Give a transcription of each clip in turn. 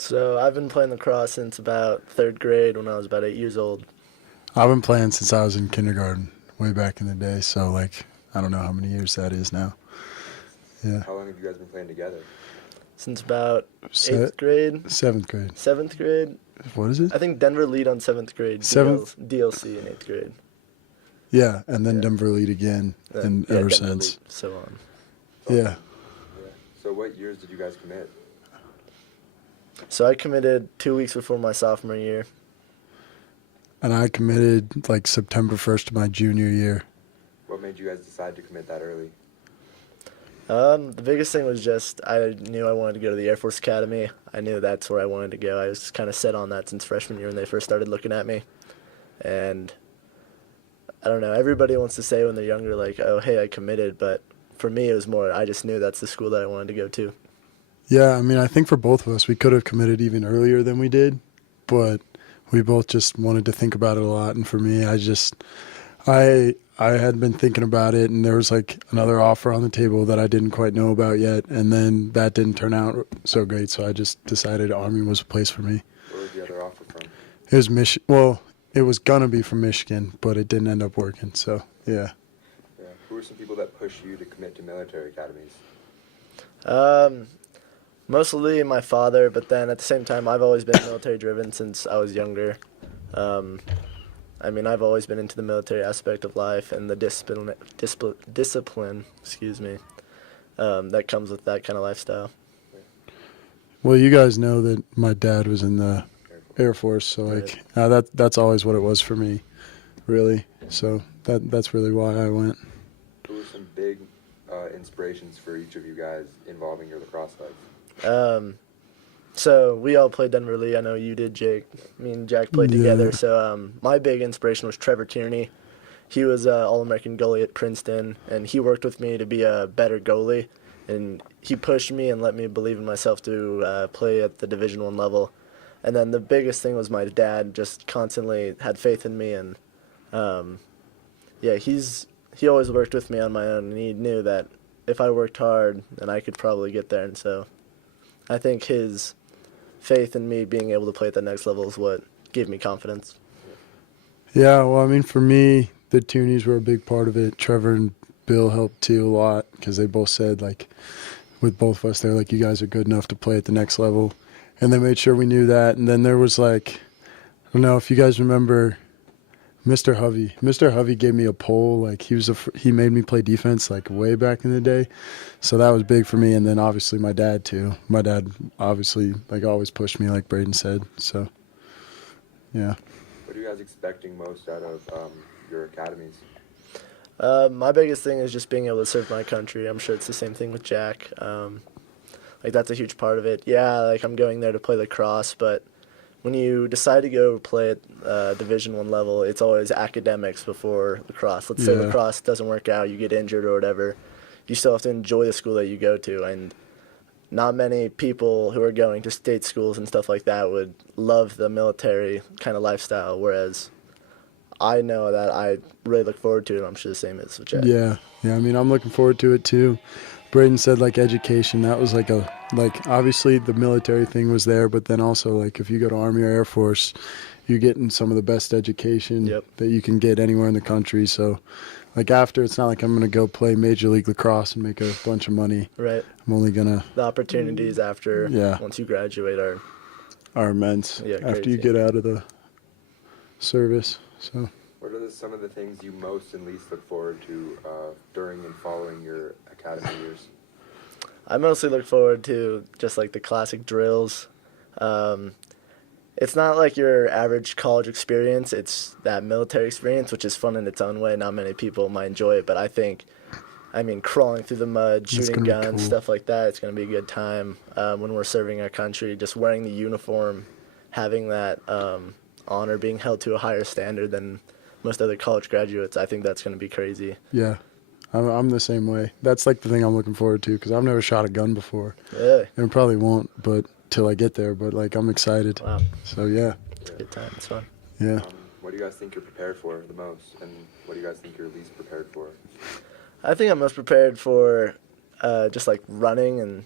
So I've been playing lacrosse since about third grade when I was about 8 years old. I've been playing since I was in kindergarten, way back in the day. So, I don't know how many years that is now. Yeah. How long have you guys been playing together? Since about Se- 8th grade, Seventh grade. 7th grade. What is it? I think Denver lead on 7th grade, Seventh? DLC in 8th grade. Yeah, and then Yeah. Denver lead again, and Yeah, ever Denver since. lead, so on. Yeah. Yeah. So what years did you guys commit? So I committed 2 weeks before my sophomore year. And I committed September 1st of my junior year. What made you guys decide to commit that early? The biggest thing was just I knew I wanted to go to the Air Force Academy. I knew that's where I wanted to go. I was kind of set on that since freshman year when they first started looking at me. And I don't know, everybody wants to say when they're younger, oh, hey, I committed. But for me, it was more, I just knew that's the school that I wanted to go to. Yeah, I mean, I think for both of us, we could have committed even earlier than we did, but we both just wanted to think about it a lot. And for me, I had been thinking about it, and there was another offer on the table that I didn't quite know about yet, and then that didn't turn out so great, so I just decided Army was a place for me. Where was the other offer from? It was Well, it was gonna be from Michigan, but it didn't end up working. So yeah. Yeah. Who were some people that pushed you to commit to military academies? Mostly my father, but then at the same time, I've always been military driven since I was younger. I've always been into the military aspect of life and the discipline, that comes with that kind of lifestyle. Well, you guys know that my dad was in the Air Force, so Right. that's always what it was for me, really. So that's really why I went. Who were some big inspirations for each of you guys involving your lacrosse life? So we all played Denver Lee. I know you did, Jake. Me and Jack played together. So my big inspiration was Trevor Tierney. He was an All-American goalie at Princeton, and he worked with me to be a better goalie. And he pushed me and let me believe in myself to play at the Division I level. And then the biggest thing was my dad just constantly had faith in me. And, he always worked with me on my own, and he knew that if I worked hard, then I could probably get there. And so I think his faith in me being able to play at the next level is what gave me confidence. Yeah, well, I mean, for me, the Toonies were a big part of it. Trevor and Bill helped too a lot because they both said, with both of us, they're you guys are good enough to play at the next level. And they made sure we knew that. And then there was I don't know if you guys remember Mr. Hovey. Mr. Hovey gave me a pole. He made me play defense way back in the day. So that was big for me. And then obviously my dad too. My dad obviously always pushed me like Braden said. So, yeah. What are you guys expecting most out of your academies? My biggest thing is just being able to serve my country. I'm sure it's the same thing with Jack. That's a huge part of it. Yeah, I'm going there to play lacrosse, but when you decide to go play at Division I level, it's always academics before lacrosse. Let's say lacrosse doesn't work out, you get injured or whatever. You still have to enjoy the school that you go to, and not many people who are going to state schools and stuff like that would love the military kind of lifestyle, whereas I know that I really look forward to it, and I'm sure the same is with Jack. Yeah, I mean, I'm looking forward to it too. Braden said education, that was obviously the military thing was there, but then also if you go to Army or Air Force, you're getting some of the best education that you can get anywhere in the country. So after, it's not I'm going to go play Major League Lacrosse and make a bunch of money. Right. I'm only going to... The opportunities after, once you graduate are immense after crazy. You get out of the service. So. What are some of the things you most and least look forward to during and following your academy years? I mostly look forward to just the classic drills. It's not your average college experience. It's that military experience, which is fun in its own way. Not many people might enjoy it, but I think, crawling through the mud, shooting guns, cool. Stuff like that, it's going to be a good time when we're serving our country. Just wearing the uniform, having that honor, being held to a higher standard than most other college graduates, I think that's going to be crazy. Yeah, I'm the same way. That's the thing I'm looking forward to because I've never shot a gun before. Yeah. And probably won't, but till I get there. But I'm excited. Wow. So yeah. It's a good time. It's fun. Yeah. What do you guys think you're prepared for the most, and what do you guys think you're least prepared for? I think I'm most prepared for just running and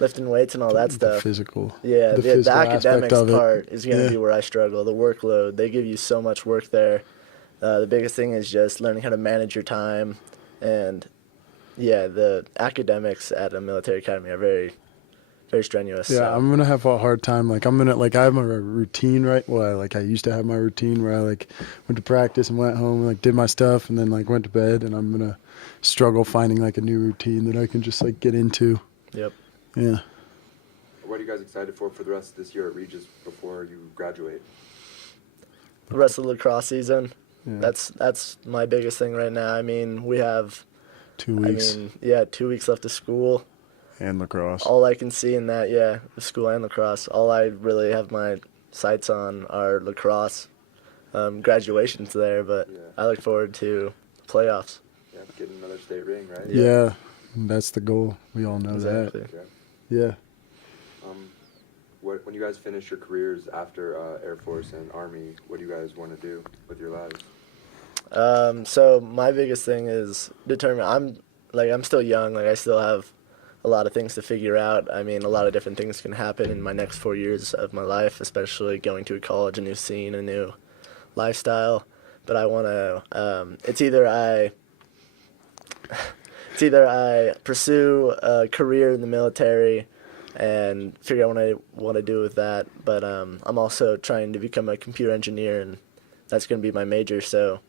lifting weights and all that The stuff. physical. Yeah, the the physical academics aspect of it. part is going to Yeah. be where I struggle. The workload, they give you so much work there. The biggest thing is just learning how to manage your time. And, yeah, the academics at a military academy are very, very strenuous. Yeah, so. I'm gonna have a hard time. Like I have my routine, right? Well, I used to have my routine where I went to practice and went home, and did my stuff, and then went to bed. And I'm gonna struggle finding a new routine that I can just get into. Yep. Yeah. What are you guys excited for the rest of this year at Regis before you graduate? The rest of the lacrosse season, Yeah. that's my biggest thing right now. I mean, we have 2 weeks 2 weeks left of school. and lacrosse. All I can see in that, the school and lacrosse, all I really have my sights on are lacrosse. Graduation's there, but Yeah. I look forward to playoffs. Yeah, getting another state ring, right? Yeah, that's the goal. We all know Exactly. Yeah. that. Yeah. When you guys finish your careers after Air Force and Army, what do you guys want to do with your lives? So my biggest thing is determine. I'm still young. I still have a lot of things to figure out. I mean, a lot of different things can happen in my next 4 years of my life, especially going to a college, a new scene, a new lifestyle. But I want to. It's either I pursue a career in the military and figure out what I want to do with that. But I'm also trying to become a computer engineer, and that's going to be my major. So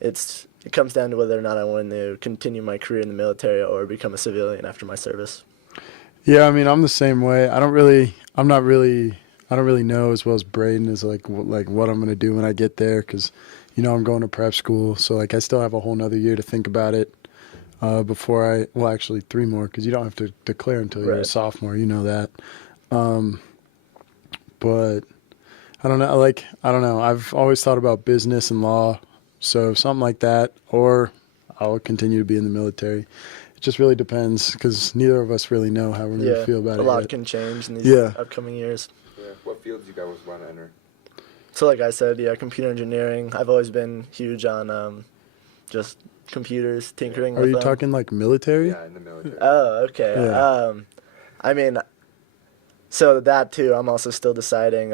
it comes down to whether or not I want to continue my career in the military or become a civilian after my service. Yeah, I mean, I'm the same way. I don't really know as well as Braden is what I'm going to do when I get there, because, I'm going to prep school. So, I still have a whole nother year to think about it before actually 3 more, because you don't have to declare until you're a Right. sophomore. You know that. But I don't know. I don't know. I've always thought about business and law. So something like that, or I'll continue to be in the military. It just really depends, because neither of us really know how we're going to feel about a it lot yet. can change in these Yeah. upcoming years. Yeah. What fields you guys want to enter? So like I said, computer engineering. I've always been huge on just computers, tinkering Are with you them. talking military? Yeah, in the military. Oh, okay. Yeah. I mean, so that too, I'm also still deciding.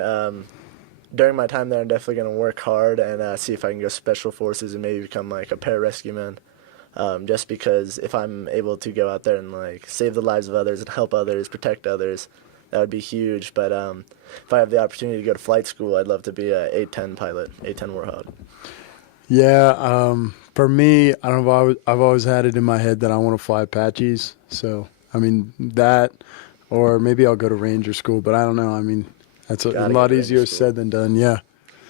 During my time there, I'm definitely going to work hard and see if I can go special forces and maybe become a pararescue man. Just because if I'm able to go out there and save the lives of others and help others, protect others, that would be huge. But if I have the opportunity to go to flight school, I'd love to be a A-10 pilot, A-10 Warhawk. Yeah. For me, I don't know. I've always had it in my head that I want to fly Apaches. So, I mean, that, or maybe I'll go to Ranger school, but I don't know. I mean, that's a Gotta lot go to easier Ranger school. said than done. Yeah.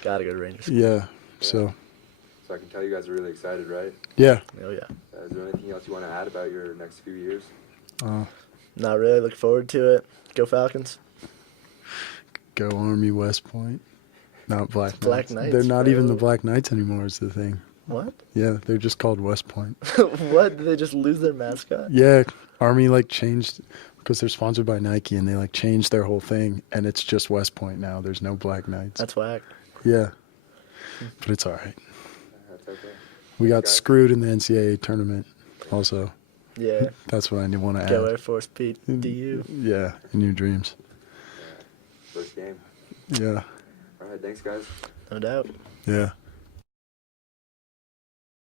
Gotta go to Ranger school. Yeah. So, So I can tell you guys are really excited, right? yeah. Oh yeah. Is there anything else you want to add about your next few years? Not really. Look forward to it. Go Falcons. Go Army Westpoint. Not Black Knights. Black Knights, They're not even the bro. Black Knights anymore is the thing. What? Yeah, they're just called West Point. What? Did they just lose their mascot? Yeah, Army changed because they're sponsored by Nike, and they changed their whole thing, and it's just West Point now. There's no Black Knights. That's whack. Yeah, but it's all right. That's okay. We got Guys. screwed in the NCAA tournament. Also, Yeah. that's what I want to Go add. Air Force Pete. DU. Yeah, in your dreams. First game. Yeah, All right, thanks, guys. No doubt. yeah.